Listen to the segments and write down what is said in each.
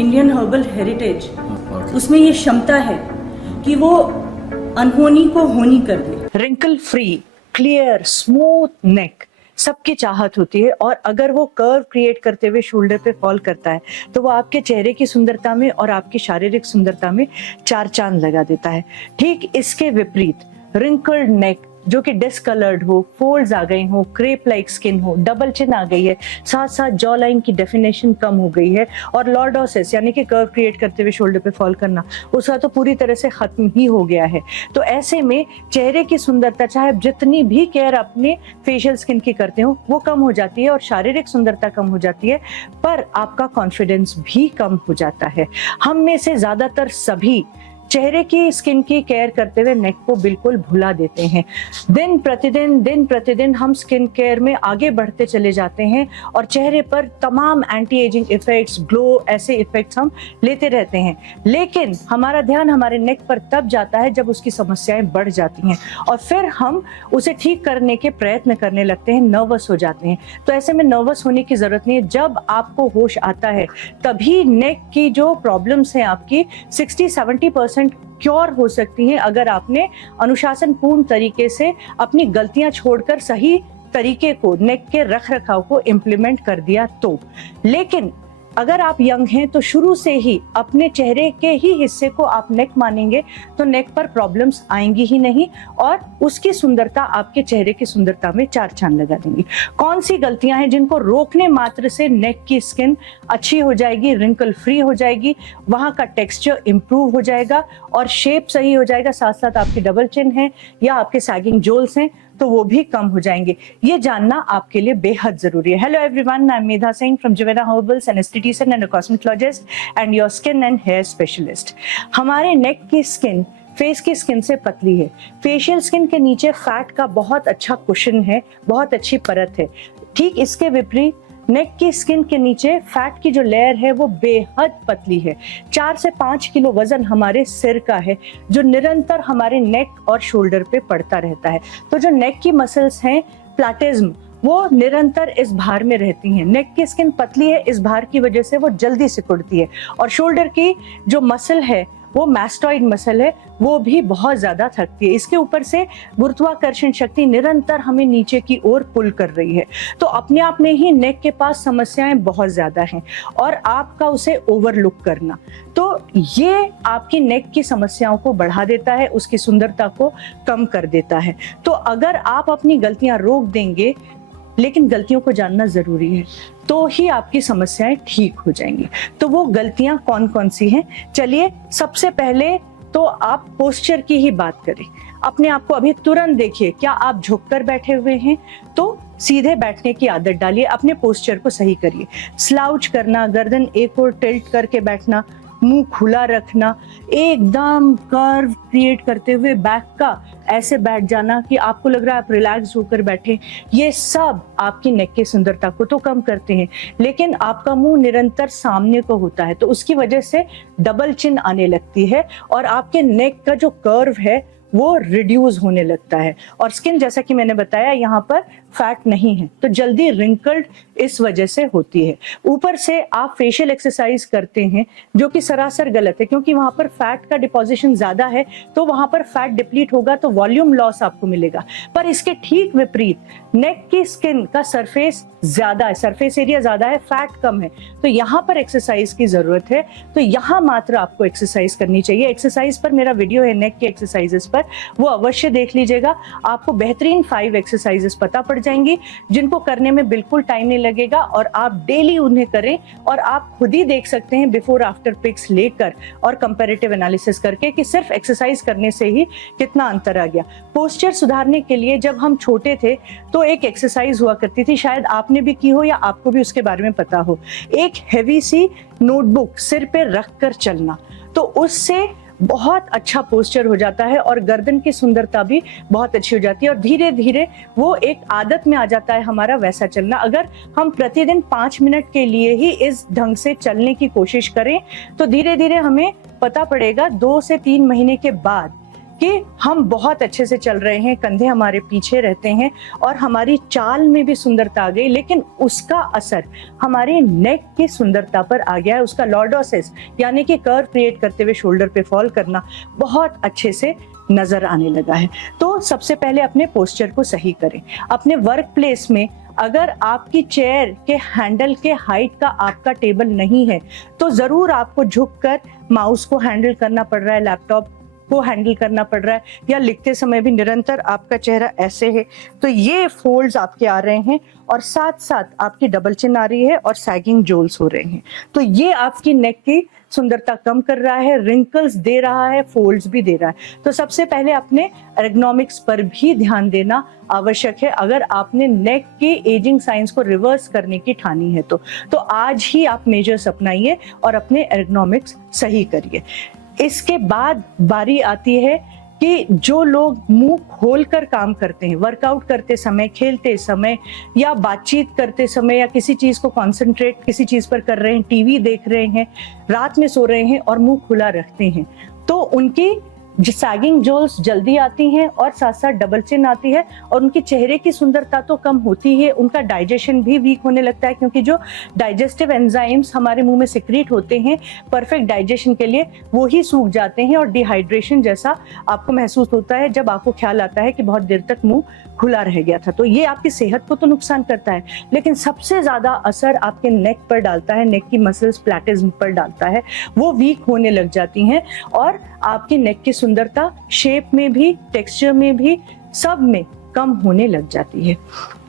Indian herbal heritage, उसमें ये क्षमता है कि वो अनहोनी को होनी कर दे। रिंकल फ्री, क्लियर, स्मूथ नेक सबकी चाहत होती है, और अगर वो कर्व क्रिएट करते हुए शोल्डर पे फॉल करता है तो वो आपके चेहरे की सुंदरता में और आपकी शारीरिक सुंदरता में चार चांद लगा देता है। ठीक इसके विपरीत रिंकल्ड नेक जो कि डिसकलर्ड हो, फोल्ड्स आ गए हो, क्रेप लाइक स्किन हो, डबल चिन आ गई है, साथ साथ जॉ लाइन की डेफिनेशन कम हो गई है, और लॉर्डोसिस यानी कि कर्व क्रिएट करते हुए शोल्डर पे फॉल करना उसका तो पूरी तरह से खत्म ही हो गया है। तो ऐसे में चेहरे की सुंदरता, चाहे आप जितनी भी केयर अपने फेशियल स्किन की करते हो, वो कम हो जाती है और शारीरिक सुंदरता कम हो जाती है, पर आपका कॉन्फिडेंस भी कम हो जाता है। हम में से ज्यादातर सभी चेहरे की स्किन की केयर करते हुए नेक को बिल्कुल भुला देते हैं। दिन प्रतिदिन हम स्किन केयर में आगे बढ़ते चले जाते हैं और चेहरे पर तमाम एंटी एजिंग इफेक्ट्स, ग्लो, ऐसे इफेक्ट्स हम लेते रहते हैं, लेकिन हमारा ध्यान हमारे नेक पर तब जाता है जब उसकी समस्याएं बढ़ जाती हैं और फिर हम उसे ठीक करने के प्रयत्न करने लगते हैं, नर्वस हो जाते हैं। तो ऐसे में नर्वस होने की जरूरत नहीं है। जब आपको होश आता है तभी नेक की जो प्रॉब्लम्स हैं आपकी 60-70% क्योर हो सकती हैं, अगर आपने अनुशासन पूर्ण तरीके से अपनी गलतियां छोड़कर सही तरीके को, नेक के रख रखाव को इम्प्लीमेंट कर दिया तो। लेकिन अगर आप यंग हैं तो शुरू से ही अपने चेहरे के ही हिस्से को आप नेक मानेंगे तो नेक पर प्रॉब्लम्स आएंगी ही नहीं और उसकी सुंदरता आपके चेहरे की सुंदरता में चार चांद लगा देंगी। कौन सी गलतियां हैं जिनको रोकने मात्र से नेक की स्किन अच्छी हो जाएगी, रिंकल फ्री हो जाएगी, वहां का टेक्सचर इंप्रूव हो जाएगा और शेप सही हो जाएगा, साथ साथ आपकी डबल चिन है या आपके सैगिंग जोल्स हैं तो वो भी कम हो जाएंगे। ये जानना आपके लिए बेहद जरूरी है। Hello everyone, I am Medha Singh from Juvena herbals, an aesthetician and cosmetologist and your skin and hair specialist. हमारे नेक की स्किन फेस की स्किन से पतली है। फेशियल स्किन के नीचे फैट का बहुत अच्छा कुशन है, बहुत अच्छी परत है। ठीक इसके विपरीत नेक की स्किन के नीचे फैट की जो लेयर है वो बेहद पतली है। 4 से 5 किलो वजन हमारे सिर का है जो निरंतर हमारे नेक और शोल्डर पे पड़ता रहता है। तो जो नेक की मसल्स हैं, प्लैटिज्म, वो निरंतर इस भार में रहती हैं। नेक की स्किन पतली है, इस भार की वजह से वो जल्दी सिकुड़ती है, और शोल्डर की जो मसल है वो मैस्टॉइड मसल है, वो भी बहुत ज्यादा थकती है। इसके ऊपर से गुरुत्वाकर्षण शक्ति निरंतर हमें नीचे की ओर पुल कर रही है। तो अपने आप में ही नेक के पास समस्याएं बहुत ज्यादा हैं और आपका उसे ओवरलुक करना, तो ये आपकी नेक की समस्याओं को बढ़ा देता है, उसकी सुंदरता को कम कर देता है। तो अगर आप अपनी गलतियां रोक देंगे, लेकिन गलतियों को जानना जरूरी है, तो ही आपकी समस्याएं ठीक हो जाएंगी। तो वो गलतियां कौन कौन सी हैं? चलिए, सबसे पहले तो आप पोस्चर की ही बात करें। अपने आप को अभी तुरंत देखिए, क्या आप झुककर बैठे हुए हैं? तो सीधे बैठने की आदत डालिए, अपने पोस्चर को सही करिए। स्लाउच करना, गर्दन एक ओर टिल्ट करके बैठना, मुंह खुला रखना, एकदम कर्व क्रिएट करते हुए बैक का ऐसे बैठ जाना कि आपको लग रहा है आप रिलैक्स होकर बैठे, ये सब आपकी नेक की सुंदरता को तो कम करते हैं। लेकिन आपका मुंह निरंतर सामने को होता है तो उसकी वजह से डबल चिन आने लगती है और आपके नेक का जो कर्व है वो रिड्यूस होने लगता है, और स्किन, जैसा कि मैंने बताया, यहाँ पर फैट नहीं है तो जल्दी रिंकल्ड इस वजह से होती है। ऊपर से आप फेशियल एक्सरसाइज करते हैं जो कि सरासर गलत है, क्योंकि वहां पर फैट का डिपोजिशन ज्यादा है तो वहां पर फैट डिप्लीट होगा तो वॉल्यूम लॉस आपको मिलेगा। पर इसके ठीक विपरीत नेक की स्किन का सरफेस ज्यादा है, सरफेस एरिया ज्यादा है, फैट कम है, तो यहाँ पर एक्सरसाइज की जरूरत है। तो यहाँ मात्र आपको एक्सरसाइज करनी चाहिए। एक्सरसाइज पर मेरा वीडियो है नेक के एक्सरसाइजेस पर, वो अवश्य देख लीजिएगा। आपको बेहतरीन 5 एक्सरसाइजेस पता पड़ जाएंगी जिनको करने में बिल्कुल टाइम नहीं लगेगा और आप डेली उन्हें करें, और आप खुद ही देख सकते हैं बिफोर आफ्टर पिक्स लेकर और कंपैरेटिव एनालिसिस करके कि सिर्फ एक्सरसाइज करने से ही कितना अंतर आ गया। पोस्चर सुधारने के लिए जब हम छोटे थे तो एक एक्सरसाइज हुआ करती थी, शायद आपने भी की हो या आपको भी उसके बारे में पता हो। एक हैवी सी नोटबुक सिर पे रख कर चलना, तो उससे बहुत अच्छा पोस्चर हो जाता है और गर्दन की सुंदरता भी बहुत अच्छी हो जाती है और धीरे धीरे वो एक आदत में आ जाता है हमारा वैसा चलना। अगर हम प्रतिदिन 5 मिनट के लिए ही इस ढंग से चलने की कोशिश करें तो धीरे धीरे हमें पता पड़ेगा 2 से 3 महीने के बाद कि हम बहुत अच्छे से चल रहे हैं, कंधे हमारे पीछे रहते हैं और हमारी चाल में भी सुंदरता आ गई, लेकिन उसका असर हमारे नेक की सुंदरता पर आ गया है। उसका लॉर्डोसिस यानी कि कर्व क्रिएट करते हुए शोल्डर पे फॉल करना बहुत अच्छे से नजर आने लगा है। तो सबसे पहले अपने पोस्चर को सही करें। अपने वर्क प्लेस में अगर आपकी चेयर के हैंडल के हाइट का आपका टेबल नहीं है तो जरूर आपको झुककर माउस को हैंडल करना पड़ रहा है, लैपटॉप को हैंडल करना पड़ रहा है, या लिखते समय भी निरंतर आपका चेहरा ऐसे है तो ये फोल्ड्स आपके आ रहे हैं और साथ साथ आपकी डबल चिन आ रही है और सैगिंग जोल्स हो रहे हैं। तो ये आपकी नेक की सुंदरता कम कर रहा है, रिंकल्स दे रहा है, फोल्ड्स भी दे रहा है। तो सबसे पहले अपने एर्गोनॉमिक्स पर भी ध्यान देना आवश्यक है अगर आपने नेक की एजिंग साइंस को रिवर्स करने की ठानी है तो आज ही आप मेजर्स अपनाइए और अपने एर्गोनॉमिक्स सही करिए। इसके बाद बारी आती है कि जो लोग मुंह खोलकर काम करते हैं, वर्कआउट करते समय, खेलते समय या बातचीत करते समय या किसी चीज को कंसंट्रेट किसी चीज पर कर रहे हैं, टीवी देख रहे हैं, रात में सो रहे हैं और मुंह खुला रखते हैं, तो उनकी सैगिंग जोल्स जल्दी आती हैं और साथ साथ डबल चिन आती है और उनके चेहरे की सुंदरता तो कम होती है, उनका डाइजेशन भी वीक होने लगता है, क्योंकि जो डाइजेस्टिव एंजाइम्स हमारे मुंह में सिक्रीट होते हैं परफेक्ट डाइजेशन के लिए वो ही सूख जाते हैं और डिहाइड्रेशन जैसा आपको महसूस होता है जब आपको ख्याल आता है कि बहुत देर तक मुंह खुला रह गया था। तो ये आपकी सेहत को तो नुकसान करता है, लेकिन सबसे ज्यादा असर आपके नेक पर डालता है, नेक की मसल्स प्लैटिज्म पर डालता है, वो वीक होने लग जाती हैं और आपकी नेक की सुंदरता शेप में भी, टेक्सचर में भी, सब में कम होने लग जाती है।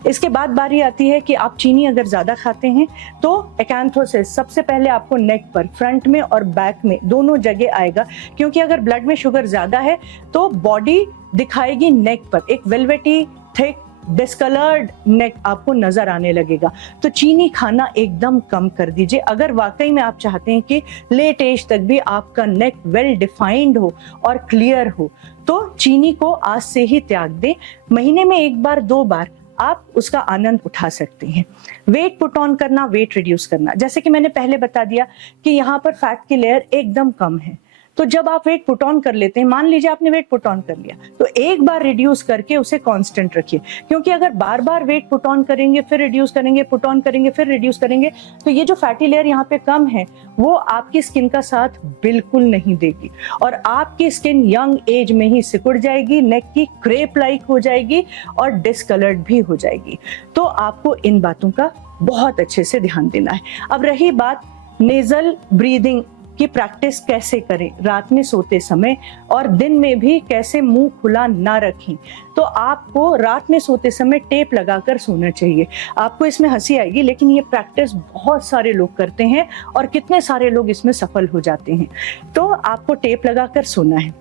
इसके बाद बारी आती है कि आप चीनी अगर ज्यादा खाते हैं तो एकांथोसिस सबसे पहले आपको नेक पर, फ्रंट में और बैक में दोनों जगह आएगा, क्योंकि अगर ब्लड में शुगर ज्यादा है तो बॉडी दिखाएगी नेक पर, एक वेलवेटी थिक डिस्कलर्ड नेक आपको नजर आने लगेगा। तो चीनी खाना एकदम कम कर दीजिए अगर वाकई में आप चाहते हैं कि लेट एज तक भी आपका नेक वेल डिफाइंड हो और क्लियर हो, तो चीनी को आज से ही त्याग दें। महीने में एक बार 2 बार आप उसका आनंद उठा सकते हैं। वेट पुट ऑन करना, वेट रिड्यूस करना, जैसे कि मैंने पहले बता दिया कि यहाँ पर फैट की लेयर एकदम कम है, तो जब आप वेट पुट ऑन कर लेते हैं, मान लीजिए आपने वेट पुट ऑन कर लिया, तो एक बार रिड्यूस करके उसे कांस्टेंट रखिए, क्योंकि अगर बार बार वेट पुट ऑन करेंगे फिर रिड्यूस करेंगे, पुट ऑन करेंगे फिर रिड्यूस करेंगे, तो ये जो फैटी लेयर यहाँ पे कम है वो आपकी स्किन का साथ बिल्कुल नहीं देगी और आपकी स्किन यंग एज में ही सिकुड़ जाएगी, नेक की क्रेप लाइक हो जाएगी और डिसकलर्ड भी हो जाएगी। तो आपको इन बातों का बहुत अच्छे से ध्यान देना है। अब रही बात नेजल ब्रीदिंग की प्रैक्टिस कैसे करें रात में सोते समय और दिन में भी कैसे मुंह खुला ना रखें, तो आपको रात में सोते समय टेप लगाकर सोना चाहिए। आपको इसमें हंसी आएगी, लेकिन ये प्रैक्टिस बहुत सारे लोग करते हैं और कितने सारे लोग इसमें सफल हो जाते हैं। तो आपको टेप लगाकर सोना है।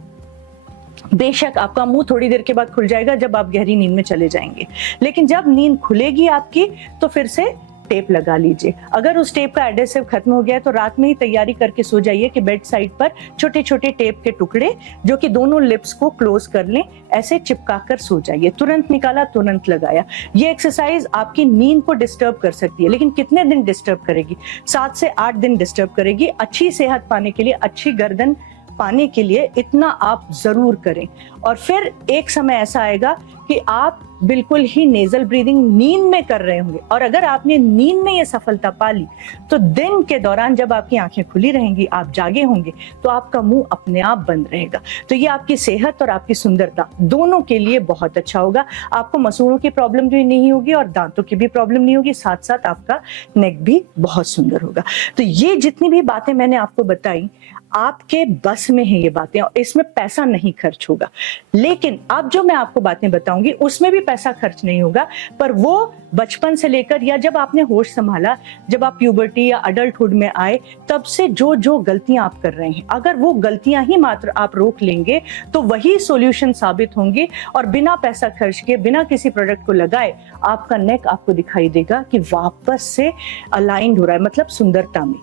बेशक आपका मुंह थोड़ी देर के बाद खुल जाएगा जब आप गहरी नींद में चले जाएंगे, लेकिन जब नींद खुलेगी आपकी तो फिर से टेप लगा लीजिए। अगर उस टेप का एडेसिव खत्म हो गया है तो रात में ही तैयारी करके सो जाइए कि बेड साइड पर छोटे छोटे टेप के टुकड़े जो कि दोनों लिप्स को क्लोज कर लें, ऐसे चिपका कर सो जाइए। तुरंत निकाला, तुरंत लगाया। ये एक्सरसाइज आपकी नींद को डिस्टर्ब कर सकती है, लेकिन कितने दिन डिस्टर्ब करेगी? 7 से 8 दिन डिस्टर्ब करेगी। अच्छी सेहत पाने के लिए, अच्छी गर्दन पाने के लिए इतना आप जरूर करें। और फिर एक समय ऐसा आएगा कि आप बिल्कुल ही नेजल ब्रीदिंग नींद में कर रहे होंगे, और अगर आपने नींद में ये सफलता पा ली तो दिन के दौरान जब आपकी आंखें खुली रहेंगी, आप जागे होंगे, तो आपका मुंह अपने आप बंद रहेगा। तो ये आपकी सेहत और आपकी सुंदरता दोनों के लिए बहुत अच्छा होगा। आपको मसूड़ों की प्रॉब्लम भी नहीं होगी और दांतों की भी प्रॉब्लम नहीं होगी, साथ साथ आपका नेक भी बहुत सुंदर होगा। तो ये जितनी भी बातें मैंने आपको बताई, आपके बस में है ये बातें, और इसमें पैसा नहीं खर्च होगा। लेकिन अब जो मैं आपको बातें बताऊंगी उसमें भी पैसा खर्च नहीं होगा, पर वो बचपन से लेकर या जब आपने होश संभाला, जब आप प्यूबर्टी या अडल्टहुड में आए, तब से जो जो गलतियां आप कर रहे हैं, अगर वो गलतियां ही मात्र आप रोक लेंगे तो वही सॉल्यूशन साबित होंगे। और बिना पैसा खर्च किए, बिना किसी प्रोडक्ट को लगाए, आपका नेक आपको दिखाई देगा कि वापस से अलाइंड हो रहा है, मतलब सुंदरता में।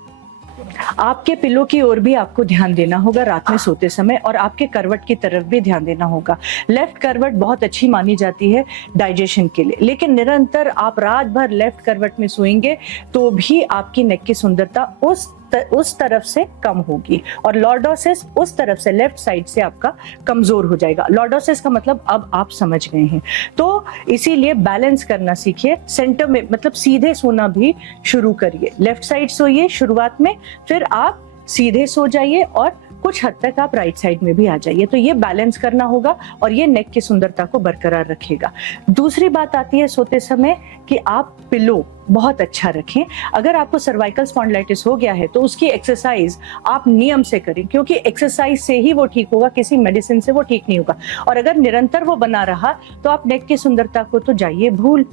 आपके पिलो की ओर भी आपको ध्यान देना होगा रात में सोते समय, और आपके करवट की तरफ भी ध्यान देना होगा। लेफ्ट करवट बहुत अच्छी मानी जाती है डाइजेशन के लिए, लेकिन निरंतर आप रात भर लेफ्ट करवट में सोएंगे तो भी आपकी नेक की सुंदरता उस उस तरफ से कम होगी और लॉर्डोसिस उस तरफ से लेफ्ट साइड से आपका कमजोर हो जाएगा। लॉर्डोसिस का मतलब अब आप समझ गए हैं। तो इसीलिए बैलेंस करना सीखिए, सेंटर में मतलब सीधे सोना भी शुरू करिए। लेफ्ट साइड सोइए शुरुआत में, फिर आप सीधे सो जाइए और कुछ हद तक आप राइट साइड में भी आ जाइए। तो ये बैलेंस करना होगा और ये नेक की सुंदरता को बरकरार रखेगा। दूसरी बात आती है सोते समय कि आप पिलो बहुत अच्छा रखें। अगर आपको सर्वाइकल स्पॉन्डिलाइटिस हो गया है तो उसकी एक्सरसाइज आप नियम से करें, क्योंकि एक्सरसाइज से ही वो ठीक होगा, किसी मेडिसिन से वो ठीक नहीं होगा। और अगर निरंतर वो बना रहा तो आप नेक की सुंदरता को तो जाइए भूल,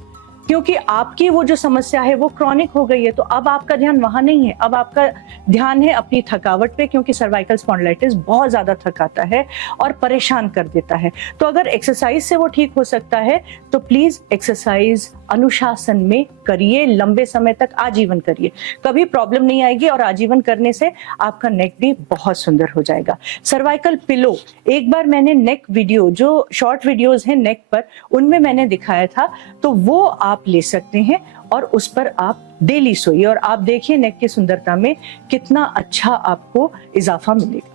क्योंकि आपकी वो जो समस्या है वो क्रॉनिक हो गई है। तो अब आपका ध्यान वहां नहीं है, अब आपका ध्यान है अपनी थकावट पे, क्योंकि सर्वाइकल स्पॉन्डिलाइटिस बहुत ज्यादा थकाता है और परेशान कर देता है। तो अगर एक्सरसाइज से वो ठीक हो सकता है तो प्लीज एक्सरसाइज अनुशासन में करिए, लंबे समय तक आजीवन करिए, कभी प्रॉब्लम नहीं आएगी और आजीवन करने से आपका नेक भी बहुत सुंदर हो जाएगा। सर्वाइकल पिलो, एक बार मैंने नेक वीडियो, जो शॉर्ट वीडियोस हैं नेक पर, उनमें मैंने दिखाया था, तो वो आप ले सकते हैं और उस पर आप डेली सोइए और आप देखिए नेक की सुंदरता में कितना अच्छा आपको इजाफा मिलेगा।